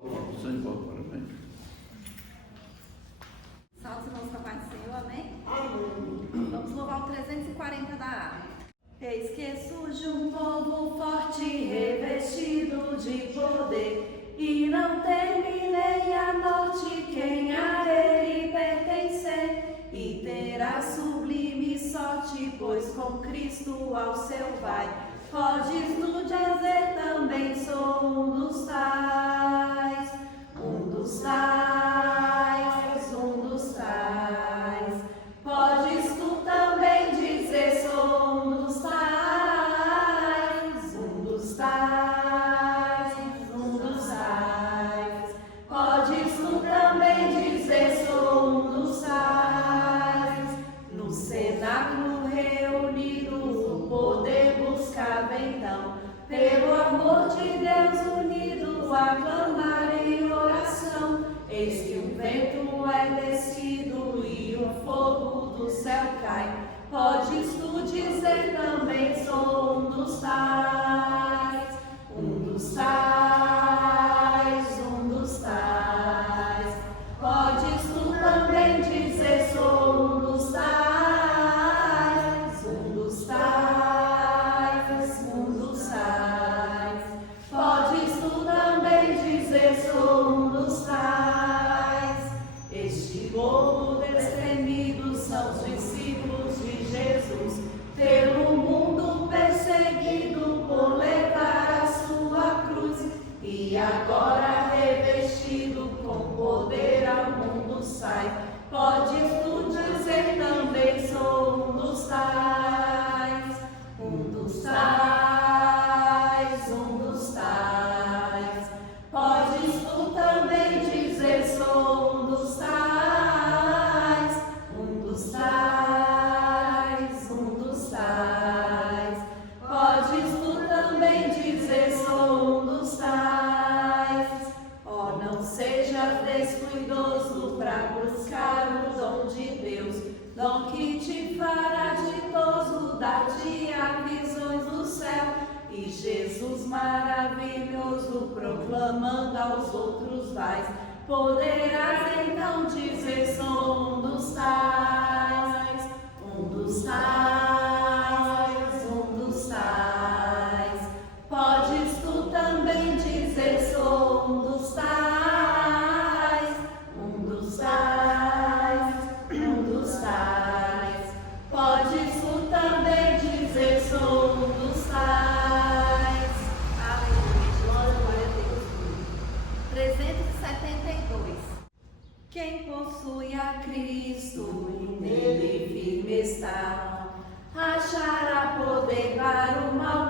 Salve, irmãos, com a paz do Senhor, amém? Amém. Vamos louvar o 340 da arte. Eis que surge um povo forte, revestido de poder, e não teme nem a morte quem a ele pertencer, e terá sublime sorte, pois com Cristo ao céu vai. Podes tu dizer também, sou um dos tais, um dos tais, um dos tais. Podes tu também dizer, sou um dos tais, um dos tais, um dos tais. Podes tu também dizer, sou um dos tais. No cenáculo reunido, o poder buscava então, pelo amor de Deus unido, a clamar em oração. Eis que o vento é descido e o fogo do céu cai. Podes tu dizer também, sou um dos tais, um dos tais, um dos tais. Podes tu também dizer, sou um dos tais, um dos tais, um dos tais. Podes tu também dizer, sou um dos tais. Este povo destemido são os discípulos de Jesus, pelo mundo perseguido por levar a sua cruz, e agora revestido com poder ao mundo sai. Podes tu dizer também, sou um dos tais, um dos tais, um dos tais. Podes tu também dizer, sou um dos tais, um dos tais, um dos tais. Podes tu também dizer, sou um dos tais. Oh, não seja descuidoso para buscar o dom de Deus, dom que te fará ditoso, dar-te a visões do céu, e Jesus maravilhoso, proclamando aos outros vais. Poderás então dizer, sou um dos tais, um dos tais, um dos tais. Podes tu também dizer, sou um dos tais, um dos tais, um dos tais. Podes tu também dizer, sou um dos tais. Aleluia, glória a Deus. 372. Quem possui a Cristo e nele firme está, achará poder para o mal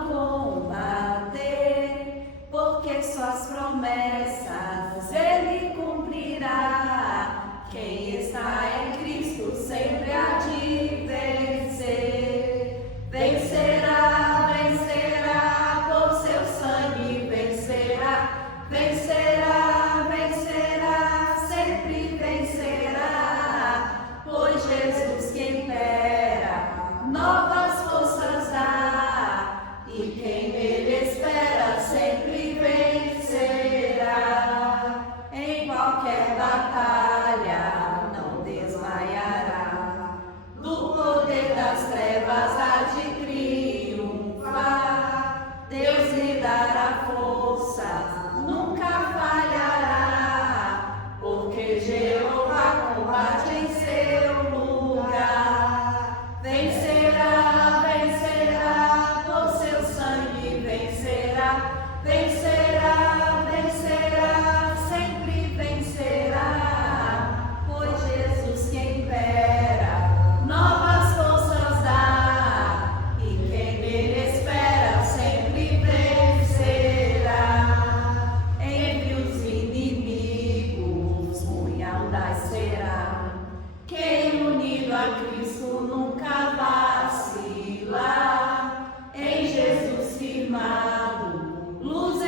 combater, porque suas promessas ele cumprirá. Quem está em Cristo sempre há de vencer. Vencerá, vencerá, por seu sangue vencerá. Vencerá, vencerá, sempre vencerá. Pois Jesus que impera, novas forças dá, e quem nele espera sempre vencerá. Em qualquer batalha não desmaiará, do poder das trevas há de triunfar. Deus lhe dará força, nunca falhará, porque Jeová combate em seu lugar. Vencerá, vencerá, por seu sangue vencerá. Vencerá, vencerá, sempre vencerá, pois Jesus que impera, novas forças dá, e quem nele espera sempre vencerá. Entre os inimigos muito audaz será, quem unido a Cristo nunca vacila, em Jesus firmado, luz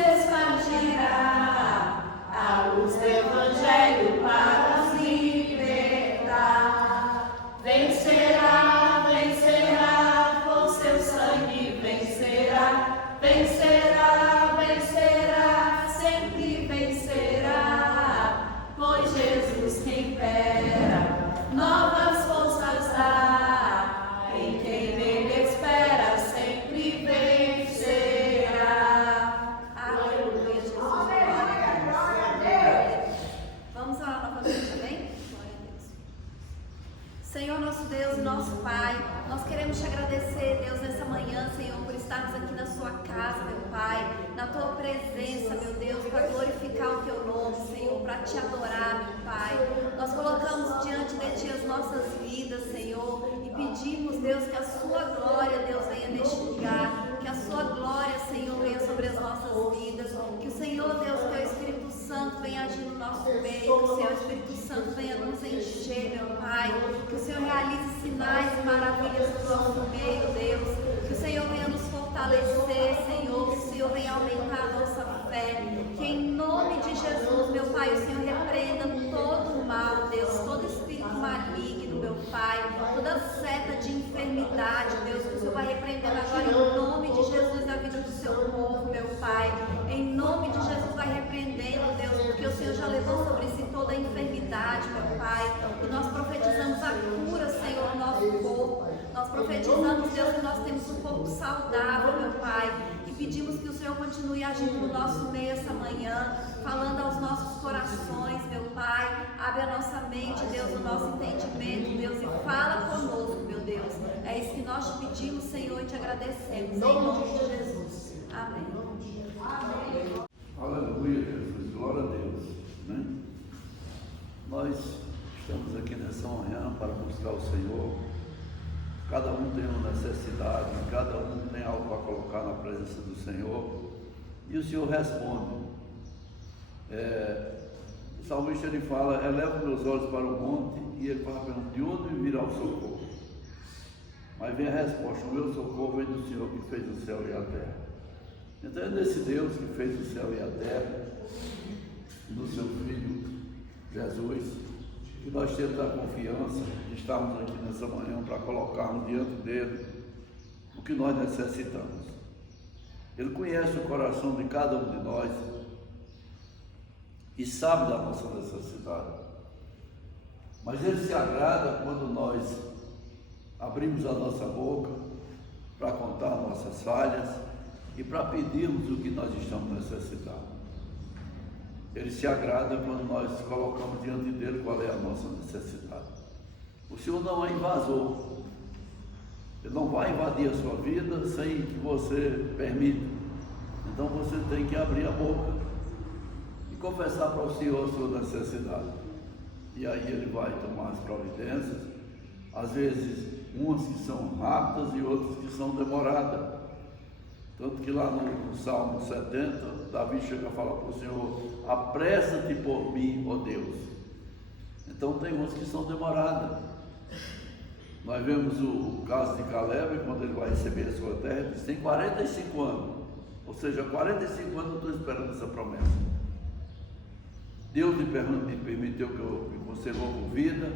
para glorificar o Teu nome, Senhor, para Te adorar, meu Pai. Nós colocamos diante de Ti as nossas vidas, Senhor, e pedimos, Deus, que a Sua glória, Deus, venha neste lugar, que a Sua glória, Senhor, venha sobre as nossas vidas, que o Senhor, Deus, que o Espírito Santo venha agir no nosso meio, que o Senhor Espírito Santo venha nos encher, meu Pai, que o Senhor realize sinais e maravilhas no nosso meio, Deus, que o Senhor venha nos fortalecer, Senhor, que o Senhor venha aumentar a nossa fé, que em nome de Jesus, meu Pai, o Senhor repreenda todo o mal, Deus, todo espírito maligno, meu Pai, toda seta de enfermidade, Deus, que o Senhor vai repreendendo agora em nome de Jesus da vida do seu povo, meu Pai, em nome de Jesus vai repreendendo, Deus, porque o Senhor já levou sobre si toda a enfermidade, meu Pai, e nós profetizamos a cura, Senhor, no nosso corpo, nós profetizamos, Deus, que nós temos um corpo saudável, meu Pai, e pedimos que o Senhor continue agindo no nosso meio essa manhã, falando aos nossos corações, meu Pai, abre a nossa mente, Deus, o nosso entendimento, Deus, e fala conosco, meu Deus, é isso que nós te pedimos, Senhor, e te agradecemos, em nome de Jesus, amém. Amém. Aleluia, Jesus, glória a Deus, né? Nós estamos aqui nessa manhã para buscar o Senhor. Cada um tem uma necessidade, cada um tem algo para colocar na presença do Senhor, e o Senhor responde. O salmista, ele fala: eleva meus olhos para o monte, e ele fala: de onde me virá o socorro? Mas vem a resposta: o meu socorro vem do Senhor que fez o céu e a terra. Então é desse Deus que fez o céu e a terra, do seu Filho Jesus, que nós temos a confiança de estarmos aqui nessa manhã para colocarmos diante dele o que nós necessitamos. Ele conhece o coração de cada um de nós e sabe da nossa necessidade, mas ele se agrada quando nós abrimos a nossa boca para contar nossas falhas e para pedirmos o que nós estamos necessitando. Ele se agrada quando nós colocamos diante dele qual é a nossa necessidade. O Senhor não é invasor. Ele não vai invadir a sua vida sem que você permita. Então você tem que abrir a boca e confessar para o Senhor a sua necessidade. E aí ele vai tomar as providências, às vezes umas que são rápidas e outras que são demoradas. Tanto que lá no Salmo 70, Davi chega a falar para o Senhor: apressa-te por mim, ó Deus. Então tem umas que são demoradas. Nós vemos o caso de Caleb, quando ele vai receber a sua terra, ele diz: tem 45 anos. Ou seja, 45 anos eu estou esperando essa promessa. Deus me permitiu que eu me conservou com vida.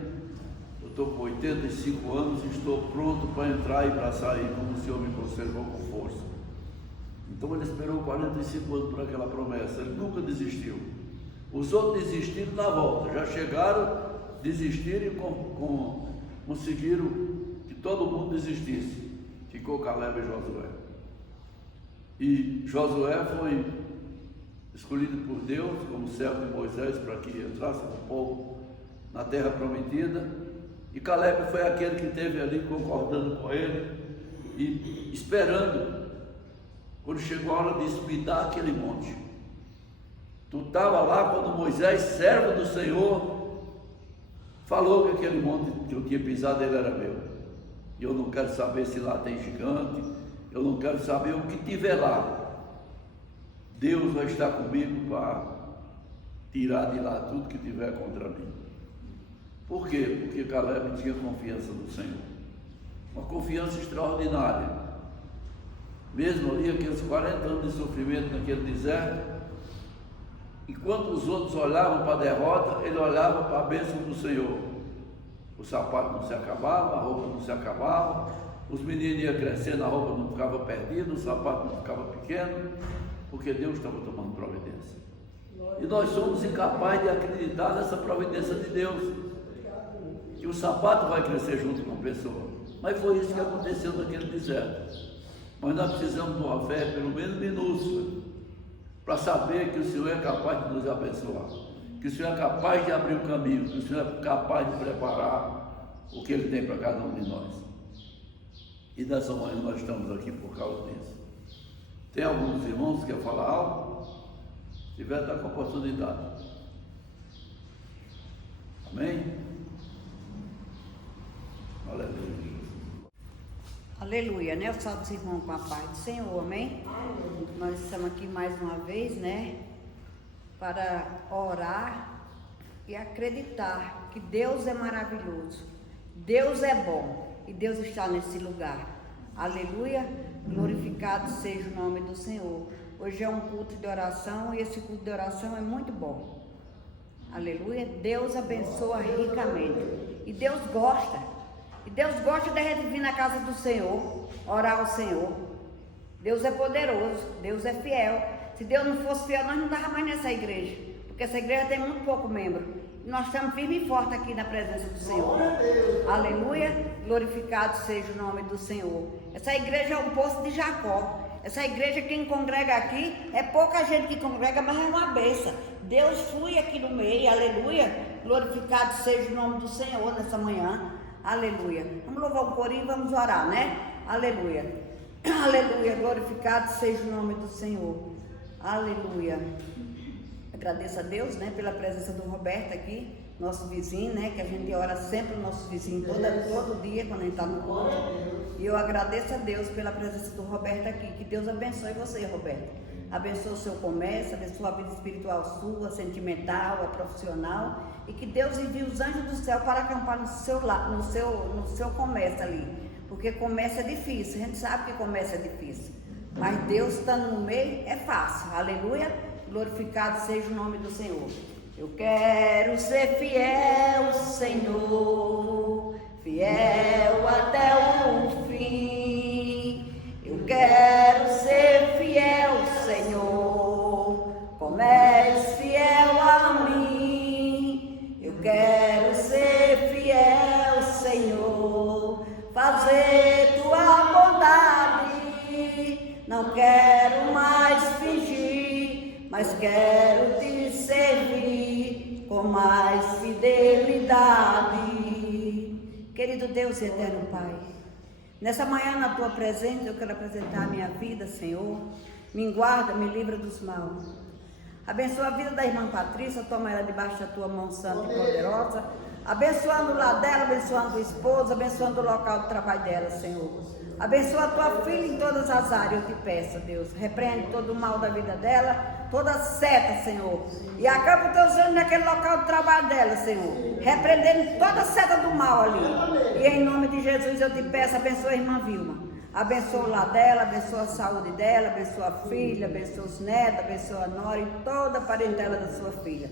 Eu estou com 85 anos e estou pronto para entrar e para sair, como o Senhor me conservou com força. Então ele esperou 45 anos por aquela promessa, ele nunca desistiu. Os outros desistiram na volta, já chegaram, desistiram e conseguiram que todo mundo desistisse. Ficou Caleb e Josué. E Josué foi escolhido por Deus como servo de Moisés para que entrasse com o povo na terra prometida. E Caleb foi aquele que esteve ali concordando com ele e esperando. Quando chegou a hora de me dar aquele monte, tu estava lá quando Moisés, servo do Senhor, falou que aquele monte que eu tinha pisado ele era meu. E eu não quero saber se lá tem gigante, eu não quero saber o que tiver lá. Deus vai estar comigo para tirar de lá tudo que tiver contra mim. Por quê? Porque Caleb tinha confiança no Senhor, uma confiança extraordinária. Mesmo ali, aqueles 40 anos de sofrimento naquele deserto, enquanto os outros olhavam para a derrota, ele olhava para a bênção do Senhor. O sapato não se acabava, a roupa não se acabava, os meninos iam crescendo, a roupa não ficava perdida, o sapato não ficava pequeno, porque Deus estava tomando providência. E nós somos incapazes de acreditar nessa providência de Deus, que o sapato vai crescer junto com a pessoa. Mas foi isso que aconteceu naquele deserto. Mas nós precisamos de uma fé, pelo menos minúscula, para saber que o Senhor é capaz de nos abençoar, que o Senhor é capaz de abrir o caminho, que o Senhor é capaz de preparar o que Ele tem para cada um de nós. E nessa manhã nós estamos aqui por causa disso. Tem alguns irmãos que querem falar algo? Se Ivete está com oportunidade. Amém? Aleluia. Aleluia, né? Eu salvo os irmãos com a paz do Senhor, amém? Nós estamos aqui mais uma vez, né? Para orar e acreditar que Deus é maravilhoso, Deus é bom e Deus está nesse lugar. Aleluia, glorificado seja o nome do Senhor. Hoje é um culto de oração e esse culto de oração é muito bom. Aleluia, Deus abençoa ricamente e Deus gosta. E Deus gosta de a gente vir na casa do Senhor, orar ao Senhor. Deus é poderoso, Deus é fiel. Se Deus não fosse fiel, nós não estávamos mais nessa igreja, porque essa igreja tem muito pouco membro. E nós estamos firmes e fortes aqui na presença do Senhor. Aleluia, glorificado seja o nome do Senhor. Essa igreja é um poço de Jacó. Essa igreja, quem congrega aqui, é pouca gente que congrega, mas é uma bênção. Deus flui aqui no meio, aleluia. Glorificado seja o nome do Senhor nessa manhã. Aleluia. Vamos louvar o corinho e vamos orar, né? Aleluia. Aleluia. Glorificado seja o nome do Senhor. Aleluia. Agradeço a Deus, né, pela presença do Roberto aqui, nosso vizinho, né, que a gente ora sempre o nosso vizinho todo dia quando a gente está no culto. E eu agradeço a Deus pela presença do Roberto aqui. Que Deus abençoe você, Roberto. Abençoe o seu comércio, abençoe a vida espiritual sua, sentimental, a profissional. E que Deus envie os anjos do céu para acampar no seu comércio ali. Porque comércio é difícil, a gente sabe que comércio é difícil. Mas Deus estando no meio é fácil. Aleluia, glorificado seja o nome do Senhor. Eu quero ser fiel, Senhor, fiel até o fim. Eu quero ser fiel, Senhor, como és fiel a mim. Eu quero ser fiel, Senhor, fazer tua bondade. Não quero mais fingir, mas quero te servir com mais fidelidade. Querido Deus e eterno Pai, nessa manhã na tua presença eu quero apresentar a minha vida, Senhor. Me guarda, me livra dos maus. Abençoa a vida da irmã Patrícia, toma ela debaixo da tua mão santa e poderosa. Abençoando o lar dela, abençoando o esposo, abençoando o local de trabalho dela, Senhor. Abençoa a tua filha em todas as áreas, eu te peço, Deus. Repreende todo o mal da vida dela, toda seta, Senhor. E acaba os teus anjos naquele local de trabalho dela, Senhor. Repreendendo toda seta do mal ali. E em nome de Jesus eu te peço, abençoa a irmã Vilma. Abençoa o lar dela, abençoa a saúde dela, abençoa a filha, abençoa os netos, abençoa a nora e toda a parentela da sua filha.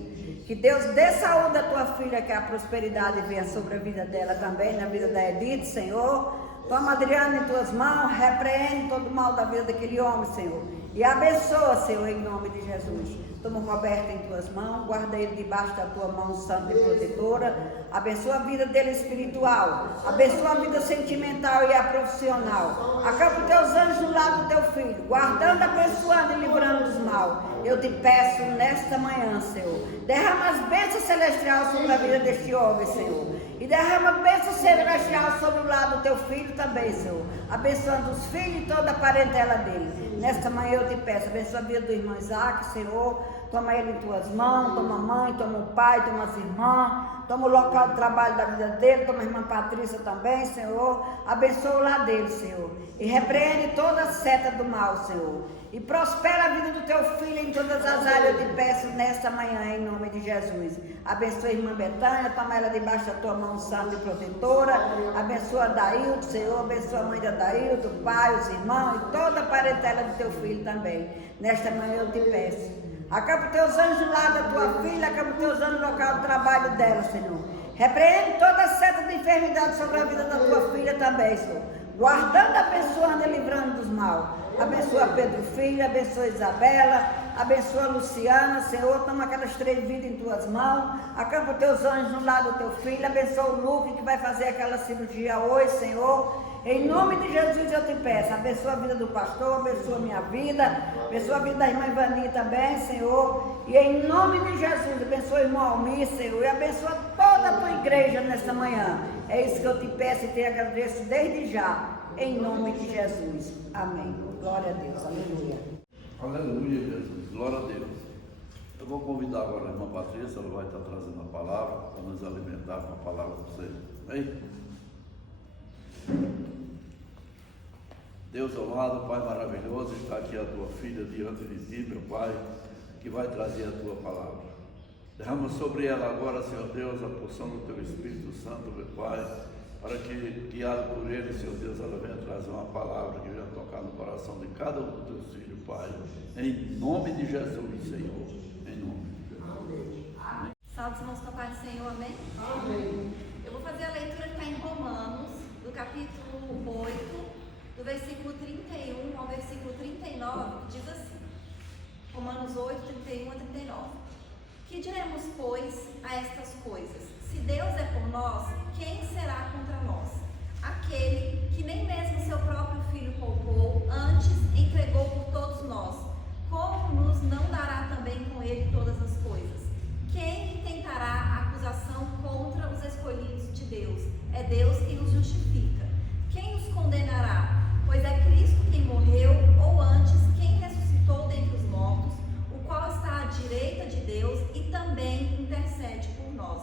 Que Deus dê saúde à tua filha, que a prosperidade venha sobre a vida dela também, na vida da Edith, Senhor. Toma Adriana em tuas mãos, repreende todo o mal da vida daquele homem, Senhor. E abençoa, Senhor, em nome de Jesus. Toma o Roberto em tuas mãos, guarda ele debaixo da tua mão santa e protetora. Abençoa a vida dele espiritual, abençoa a vida sentimental e a profissional. Acampa os teus anjos do lado do teu filho, guardando, abençoando e livrando dos mal. Eu te peço nesta manhã, Senhor, derrama as bênçãos celestiais sobre a vida deste homem, Senhor. E derrama bênção celestial sobre o lado do teu filho também, Senhor. Abençoando os filhos e toda a parentela dele. Nesta manhã eu te peço, abençoa a vida do irmão Isaac, Senhor. Toma ele em tuas mãos, toma a mãe, toma o pai, toma as irmãs. Toma o local de trabalho da vida dele, toma a irmã Patrícia também, Senhor. Abençoa o lar dele, Senhor. E repreende toda a seta do mal, Senhor. E prospera a vida do teu filho em todas as áreas, eu te peço nesta manhã, em nome de Jesus. Abençoa a irmã Betânia, toma ela debaixo da tua mão santa e protetora. Abençoa a Dailton, Senhor, abençoa a mãe da Dailton, o pai, os irmãos e toda a parentela do teu filho também. Nesta manhã eu te peço. Acaba os teus anjos lá da tua filha, acaba os teus anjos no local de trabalho dela, Senhor. Repreende toda a seta de enfermidade sobre a vida da tua filha também, Senhor. Guardando, abençoando e livrando dos mal. Abençoa Pedro Filho, abençoa Isabela, abençoa Luciana, Senhor, toma aquelas 3 vidas em tuas mãos, acampa teus anjos no lado do teu filho, abençoa o Luke que vai fazer aquela cirurgia hoje, Senhor, em nome de Jesus eu te peço, abençoa a vida do pastor, abençoa a minha vida, abençoa a vida da irmã Ivani também, Senhor, e em nome de Jesus, abençoa o irmão Almir, Senhor, e abençoa toda a tua igreja nesta manhã, é isso que eu te peço e te agradeço desde já, em nome de Jesus, amém. Glória a Deus, aleluia. Aleluia, Jesus, glória a Deus. Eu vou convidar agora a irmã Patrícia, ela vai estar trazendo a palavra, para nos alimentar com a palavra do Senhor. Amém? Deus amado, Pai maravilhoso, está aqui a tua filha diante de ti, meu Pai, que vai trazer a tua palavra. Derrama sobre ela agora, Senhor Deus, a porção do teu Espírito Santo, meu Pai, para que, guiado por ele, Senhor Deus, ela venha trazer uma palavra que venha tocar no coração de cada um dos teus filhos, Pai. Em nome de Jesus, Senhor. Em nome de Jesus. Amém. Salve os irmãos com a paz do Senhor, amém? Amém. Eu vou fazer a leitura que está em Romanos, do capítulo 8, do versículo 31 ao versículo 39, que diz assim: Romanos 8, 31 a 39. Que diremos, pois, a estas coisas? Se Deus é por nós, quem será contra nós? Aquele que nem mesmo seu próprio Filho poupou, antes entregou por todos nós, como nos não dará também com ele todas as coisas? Quem tentará acusação contra os escolhidos de Deus? É Deus quem os justifica. Quem os condenará? Pois é Cristo quem morreu, ou antes, quem ressuscitou dentre os mortos, o qual está à direita de Deus e também intercede por nós.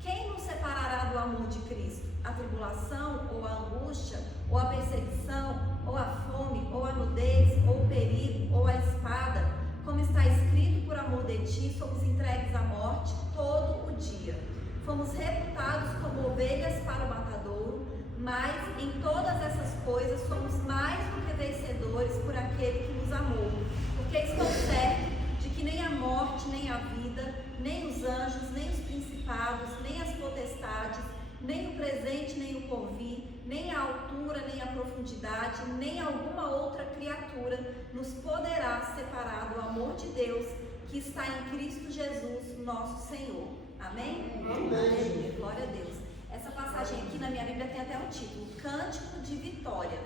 Quem nos separará do amor de Cristo? A tribulação, ou a angústia, ou a perseguição, ou a fome, ou a nudez, ou o perigo, ou a espada? Como está escrito, por amor de ti, somos entregues à morte todo o dia. Fomos reputados como ovelhas para o matadouro, mas em todas essas coisas somos mais do que vencedores por aquele que nos amou. Porque estou certo de que nem a morte, nem a vida, nem os anjos, nem os principados, nem as potestades, nem o presente, nem o porvir, nem a altura, nem a profundidade, nem alguma outra criatura nos poderá separar do amor de Deus que está em Cristo Jesus, nosso Senhor. Amém? Amém. Glória a Deus. Essa passagem aqui na minha Bíblia tem até um título, Cântico de Vitória.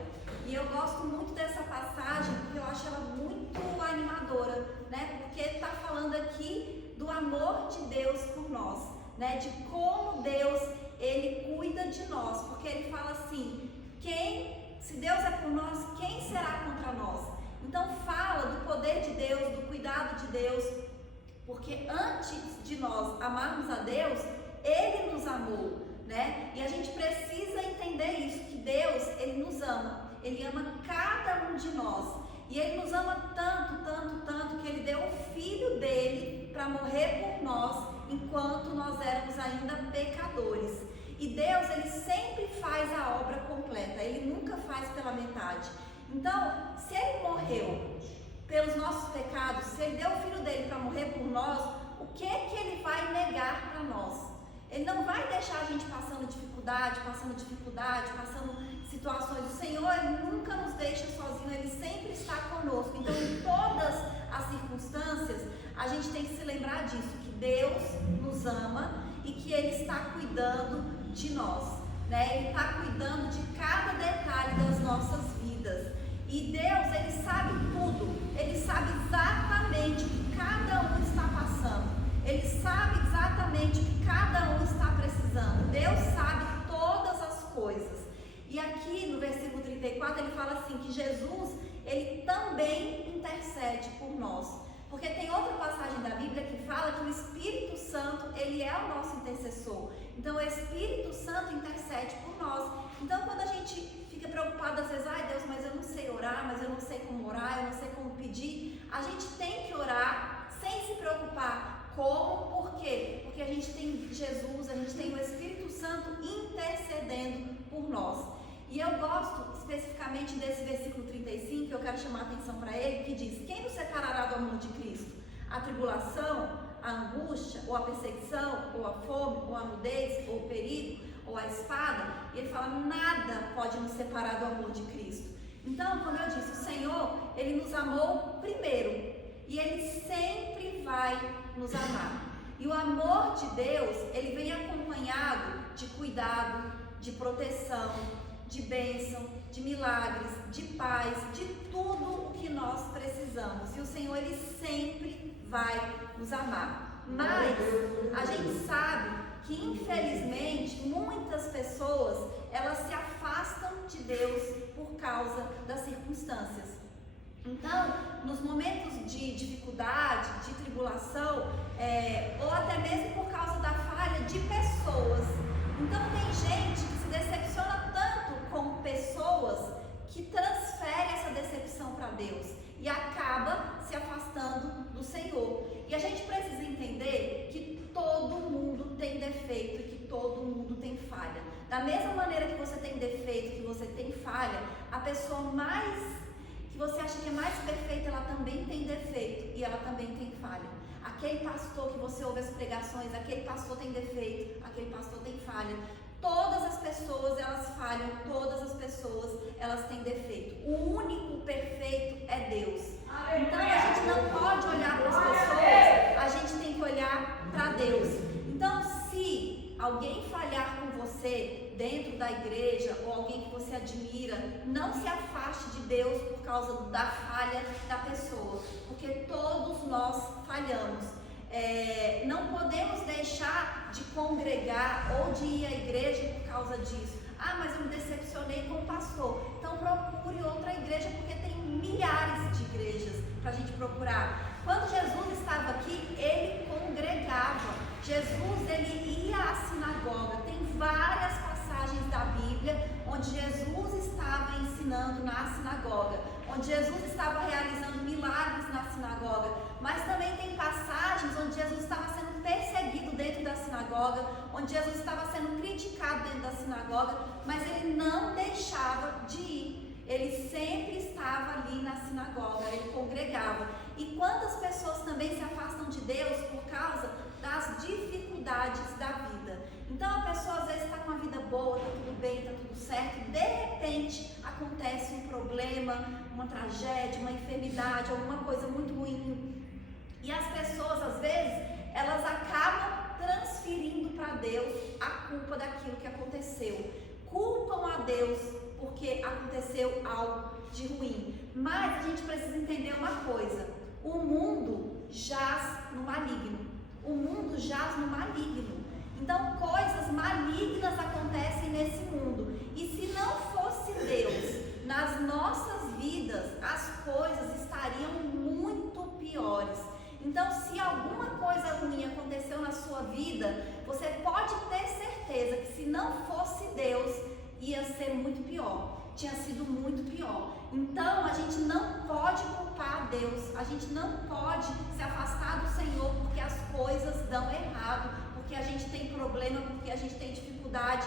E eu gosto muito dessa passagem porque eu acho ela muito animadora, né? Porque está falando aqui do amor de Deus por nós, né? De como Deus, Ele cuida de nós. Porque Ele fala assim, se Deus é por nós, quem será contra nós? Então fala do poder de Deus, do cuidado de Deus. Porque antes de nós amarmos a Deus, Ele nos amou, né? E a gente precisa entender isso, que Deus, Ele nos ama. Ele ama cada um de nós. E Ele nos ama tanto, tanto, tanto, que Ele deu o Filho dEle para morrer por nós, enquanto nós éramos ainda pecadores. E Deus, Ele sempre faz a obra completa. Ele nunca faz pela metade. Então, se Ele morreu pelos nossos pecados, se Ele deu o Filho dEle para morrer por nós, o que Ele vai negar para nós? Ele não vai deixar a gente passando dificuldade, passando situações. O Senhor, Ele nunca nos deixa sozinho, Ele sempre está conosco. Então, em todas as circunstâncias, a gente tem que se lembrar disso, que Deus nos ama e que Ele está cuidando de nós, né? Ele está cuidando de cada detalhe das nossas vidas. E Deus, Ele sabe tudo, Ele sabe exatamente o que cada um está passando. Ele sabe exatamente o que cada um está precisando. Deus sabe todas as coisas. E aqui no versículo 34 ele fala assim, que Jesus, Ele também intercede por nós. Porque tem outra passagem da Bíblia que fala que o Espírito Santo, Ele é o nosso intercessor. Então o Espírito Santo intercede por nós. Então quando a gente fica preocupado às vezes, ai Deus, mas eu não sei orar, mas eu não sei como orar, eu não sei como pedir, a gente tem que orar sem se preocupar. Como? Por quê? Porque a gente tem Jesus, a gente tem o Espírito Santo intercedendo por nós. E eu gosto especificamente desse versículo 35, eu quero chamar a atenção para ele, que diz, quem nos separará do amor de Cristo? A tribulação, a angústia, ou a perseguição, ou a fome, ou a nudez, ou o perigo, ou a espada? E ele fala, nada pode nos separar do amor de Cristo. Então, como eu disse, o Senhor, Ele nos amou primeiro. E Ele sempre vai nos amar. E o amor de Deus, ele vem acompanhado de cuidado, de proteção, de bênção, de milagres, de paz, de tudo o que nós precisamos. E o Senhor, Ele sempre vai nos amar. Mas a gente sabe que, infelizmente, muitas pessoas, elas se afastam de Deus por causa das circunstâncias. Então, nos momentos de dificuldade, de tribulação, Da mesma maneira que você tem defeito, que você tem falha, a pessoa que você acha que é mais perfeita, ela também tem defeito e ela também tem falha. Aquele pastor que você ouve as pregações, aquele pastor tem defeito, aquele pastor tem falha. Todas as pessoas, elas falham, todas as pessoas, elas têm defeito. O único perfeito é Deus. Então a gente não pode olhar para as pessoas, a gente tem que olhar para Deus. Então, se alguém falhar com você dentro da igreja, ou alguém que você admira, não se afaste de Deus por causa da falha da pessoa, porque todos nós falhamos. Não podemos deixar de congregar ou de ir à igreja por causa disso. Ah, mas eu me decepcionei com o pastor. Então procure outra igreja, porque tem milhares de igrejas para a gente procurar. Quando Jesus estava aqui, ele congregava. Jesus, ele ia à sinagoga. Tem várias passagens da Bíblia onde Jesus estava ensinando na sinagoga, onde Jesus estava realizando milagres na sinagoga, mas também tem passagens onde Jesus estava sendo perseguido dentro da sinagoga, onde Jesus estava sendo criticado dentro da sinagoga, mas ele não deixava de ir. Ele sempre estava ali na sinagoga, ele congregava. E quantas pessoas também se afastam de Deus por causa das dificuldades da vida? Então a pessoa às vezes está com a vida boa, está tudo bem, está tudo certo, de repente acontece um problema, uma tragédia, uma enfermidade, alguma coisa muito ruim. E as pessoas às vezes, elas acabam transferindo para Deus a culpa daquilo que aconteceu. Culpam a Deus porque aconteceu algo de ruim. Mas a gente precisa entender uma coisa: o mundo jaz no maligno. O mundo jaz no maligno. Então coisas malignas acontecem nesse mundo. E se não fosse Deus nas nossas vidas, as coisas estariam muito piores. Então, se alguma coisa ruim aconteceu na sua vida, você pode ter certeza que se não fosse Deus, ia ser muito pior. Tinha sido muito pior. Então, a gente não pode culpar Deus, a gente não pode se afastar do Senhor porque as coisas dão errado, porque a gente tem problema, porque a gente tem dificuldade,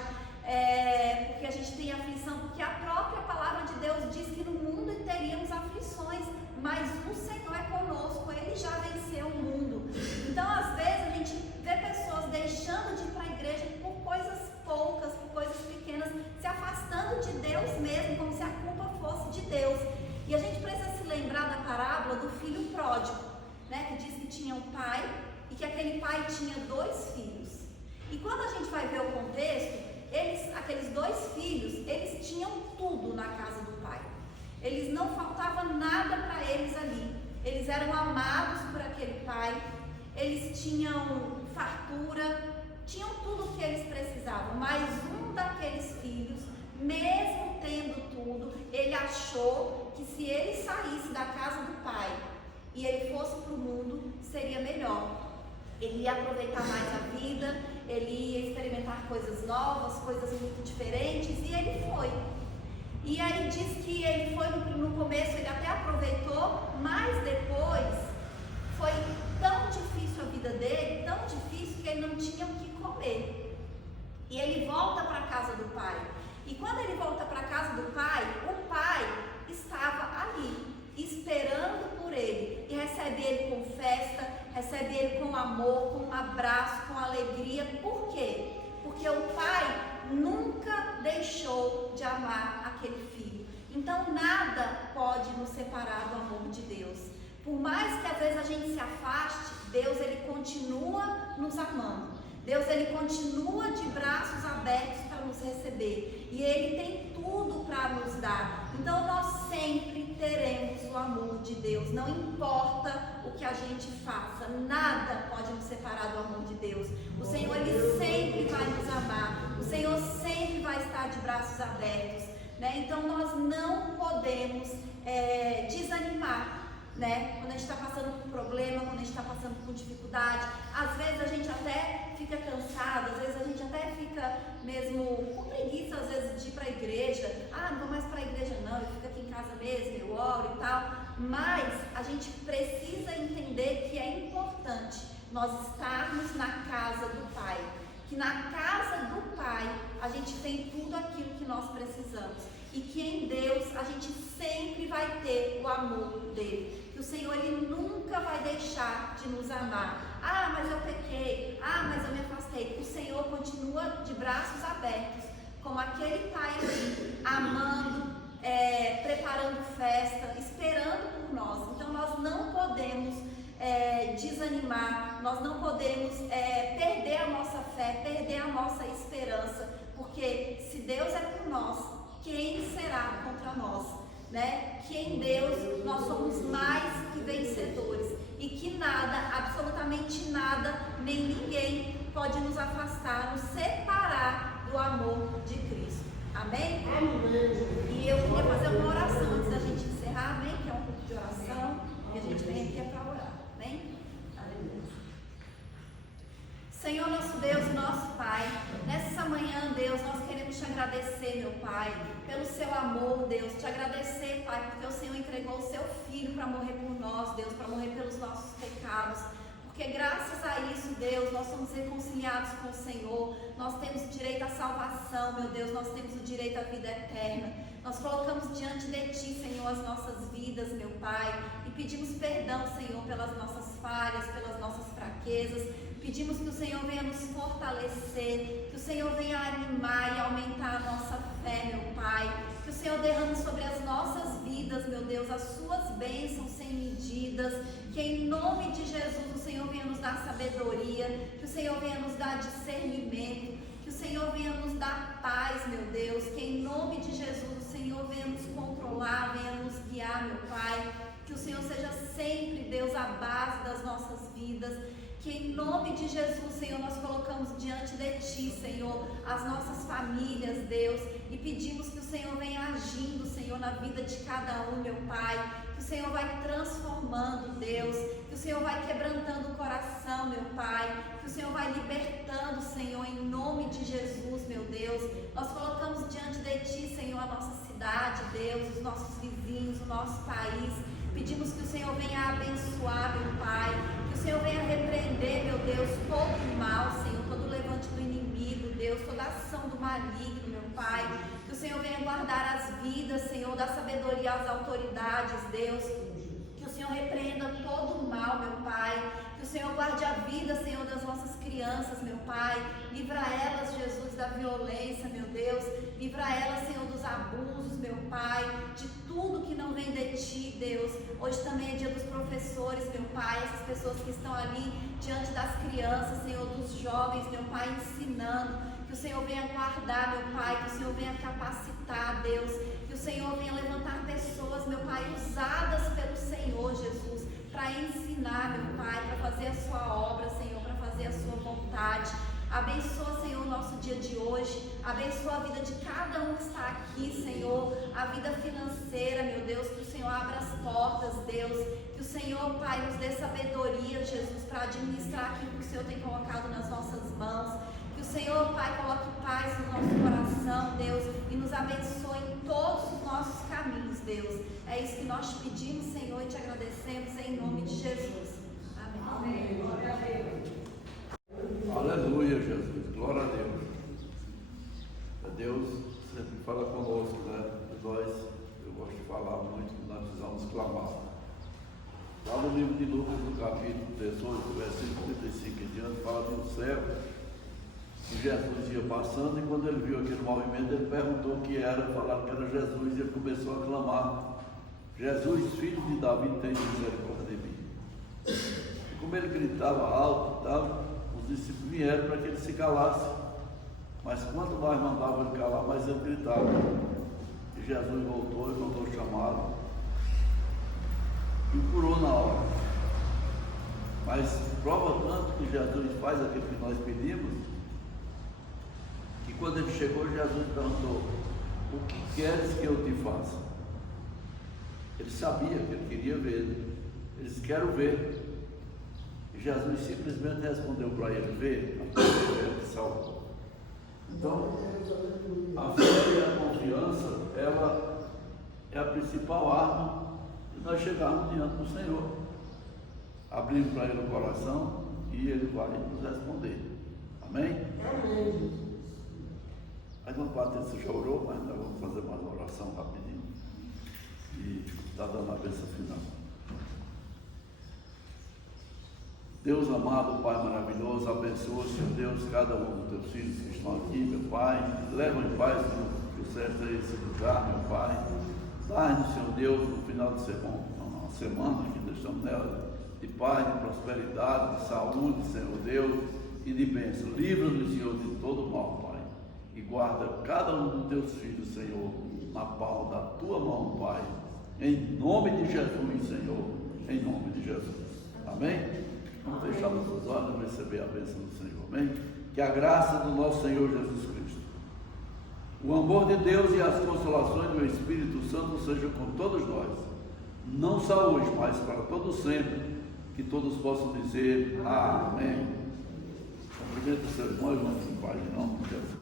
porque a gente tem aflição, porque a própria palavra de Deus diz que no mundo teríamos aflições, mas o Senhor é conosco, Ele já venceu o mundo. Então, às vezes, a gente vê pessoas deixando de ir para a igreja por coisas poucas, por coisas pequenas, se afastando de Deus mesmo, como se a culpa fosse de Deus. E a gente precisa se lembrar da parábola do filho pródigo, né, que diz que tinha um pai e que aquele pai tinha 2 filhos. E quando a gente vai ver o contexto, aqueles 2 filhos, eles tinham tudo na casa do pai. Eles não faltava nada para eles ali. Eles eram amados por aquele pai, eles tinham fartura, tinham tudo o que eles precisavam. Mas um daqueles filhos, mesmo tendo tudo, ele achou que se ele saísse da casa do pai e ele fosse para o mundo, seria melhor. Ele ia aproveitar mais a vida, ele ia experimentar coisas novas, coisas muito diferentes, e ele foi. E aí diz que ele foi no começo, ele até aproveitou, mas depois foi tão difícil a vida dele, tão difícil que ele não tinha o que comer. E ele volta para a casa do pai. E quando ele volta para a casa do pai, o pai estava ali, esperando por ele, e recebe ele com festa, recebe ele com amor, com um abraço, com alegria. Por quê? Porque o pai nunca deixou de amar aquele filho. Então nada pode nos separar do amor de Deus. Por mais que às vezes a gente se afaste, Deus, ele continua nos amando. Deus, ele continua de braços abertos para nos receber. E ele tem tudo para nos dar. Então nós sempre teremos o amor de Deus. Não importa o que a gente faça, nada pode nos separar do amor de Deus. O Senhor, ele sempre vai nos amar. O Senhor sempre vai estar de braços abertos, né? Então nós não podemos desanimar, né? Quando a gente está passando por problema, quando a gente está passando por dificuldade, às vezes a gente até fica cansado, às vezes a gente até fica mesmo com preguiça, às vezes, de ir para a igreja. Ah, não vou mais para a igreja não, eu fico aqui em casa mesmo, eu oro e tal. Mas a gente precisa entender que é importante nós estarmos na casa do Pai, que na casa do Pai a gente tem tudo aquilo que nós precisamos e que em Deus a gente sempre vai ter o amor dele, que o Senhor ele nunca vai deixar de nos amar. Ah, mas eu pequei, ah, mas eu me afastei. O Senhor continua de braços abertos, como aquele Pai ali, amando, preparando festa, esperando por nós. Então nós não podemos desanimar, nós não podemos perder a nossa fé, perder a nossa esperança, porque se Deus é por nós, quem será contra nós? Né? Que em Deus nós somos mais que vencedores e que nada, absolutamente nada, nem ninguém pode nos afastar, nos separar do amor de Cristo. Amém? E eu queria fazer uma oração antes da gente encerrar, amém? Que é um pouco de oração e a gente vem aqui para orar, amém? Aleluia. Senhor nosso Deus e nosso Pai, nessa manhã, Deus, nós queremos te agradecer, meu Pai, pelo seu amor, Deus, te agradecer, Pai, porque o Senhor entregou o seu Filho para morrer por nós, Deus, para morrer pelos nossos pecados, porque graças a isso, Deus, nós somos reconciliados com o Senhor, nós temos o direito à salvação, meu Deus, nós temos o direito à vida eterna, nós colocamos diante de Ti, Senhor, as nossas vidas, meu Pai, e pedimos perdão, Senhor, pelas nossas falhas, pelas nossas fraquezas. Pedimos que o Senhor venha nos fortalecer, que o Senhor venha animar e aumentar a nossa fé, meu Pai. Que o Senhor derrame sobre as nossas vidas, meu Deus, as suas bênçãos sem medidas. Que em nome de Jesus o Senhor venha nos dar sabedoria, que o Senhor venha nos dar discernimento, que o Senhor venha nos dar paz, meu Deus. Que em nome de Jesus o Senhor venha nos controlar, venha nos guiar, meu Pai. Que o Senhor seja sempre, Deus, a base das nossas vidas. Que em nome de Jesus, Senhor, nós colocamos diante de Ti, Senhor, as nossas famílias, Deus, e pedimos que o Senhor venha agindo, Senhor, na vida de cada um, meu Pai, que o Senhor vai transformando, Deus, que o Senhor vai quebrantando o coração, meu Pai, que o Senhor vai libertando, Senhor, em nome de Jesus, meu Deus. Nós colocamos diante de Ti, Senhor, a nossa cidade, Deus, os nossos vizinhos, o nosso país. Pedimos que o Senhor venha abençoar, meu Pai, que o Senhor venha repreender, meu Deus, todo o mal, Senhor, todo o levante do inimigo, Deus, toda a ação do maligno, meu Pai, que o Senhor venha guardar as vidas, Senhor, dar sabedoria às autoridades, Deus, que o Senhor repreenda todo o mal, meu Pai, que o Senhor guarde a vida, Senhor, das nossas crianças, meu Pai, livra elas, Jesus, da violência, meu Deus, livra elas, Senhor, dos abusos, meu Pai, de tudo que não vem de Ti, Deus. Hoje também é dia dos professores, meu Pai, essas pessoas que estão ali diante das crianças, Senhor, dos jovens, meu Pai, ensinando, que o Senhor venha guardar, meu Pai, que o Senhor venha capacitar, Deus, que o Senhor venha levantar pessoas, meu Pai, usadas pelo Senhor, Jesus, para ensinar, meu Pai, para fazer a sua obra, Senhor, para fazer a sua vontade. Abençoa, Senhor, o nosso dia de hoje. Abençoa a vida de cada um que está aqui, Senhor. A vida financeira, meu Deus. Que o Senhor abra as portas, Deus. Que o Senhor, Pai, nos dê sabedoria, Jesus, para administrar aquilo que o Senhor tem colocado nas nossas mãos. Que o Senhor, Pai, coloque paz no nosso coração, Deus. E nos abençoe em todos os nossos caminhos, Deus. É isso que nós te pedimos, Senhor, e te agradecemos em nome de Jesus. Amém. Glória a Deus. Aleluia, Jesus, glória a Deus. Deus sempre fala conosco, né? Nós, eu gosto de falar muito que nós precisamos clamar. Lá no livro de Lucas, no capítulo 18, versículo 35 em diante, fala de um cego que Jesus ia passando, e quando ele viu aquele movimento, ele perguntou o que era, falaram que era Jesus, e ele começou a clamar: Jesus, filho de Davi, tem misericórdia de mim. E como ele gritava alto, os discípulos vieram para que ele se calasse, mas quanto mais mandava ele calar, mais ele gritava. E Jesus voltou e mandou chamá-lo e curou na hora. Mas prova tanto que Jesus faz aquilo que nós pedimos, que quando ele chegou, Jesus perguntou: o que queres que eu te faça? Ele sabia que ele queria ver. Ele disse: quero ver. Jesus simplesmente respondeu para ele: vê, a tua fé te salvou. Então, a fé e a confiança, ela é a principal arma de nós chegarmos diante do Senhor. Abrimos para Ele o coração e Ele vai nos responder. Amém? A irmã Patrícia já orou, mas nós vamos fazer mais uma oração rapidinho. E está dando a bênção final. Deus amado, Pai maravilhoso, abençoa, Senhor Deus, cada um dos teus filhos que estão aqui, meu Pai. Leva em paz o processo a esse lugar, meu Pai. Dá-nos, Senhor Deus, no final de semana que nós estamos nela, de paz, de prosperidade, de saúde, Senhor Deus, e de bênção. Livra-nos, Senhor, de todo mal, Pai. E guarda cada um dos teus filhos, Senhor, na palma da tua mão, Pai. Em nome de Jesus, Senhor. Em nome de Jesus. Amém? Vamos fechar nossos olhos e receber a bênção do Senhor. Amém? Que a graça do nosso Senhor Jesus Cristo, o amor de Deus e as consolações do Espírito Santo sejam com todos nós. Não só hoje, mas para todos sempre. Que todos possam dizer amém. Cumprimento os seus irmãos, mas em paz, em nome de Jesus.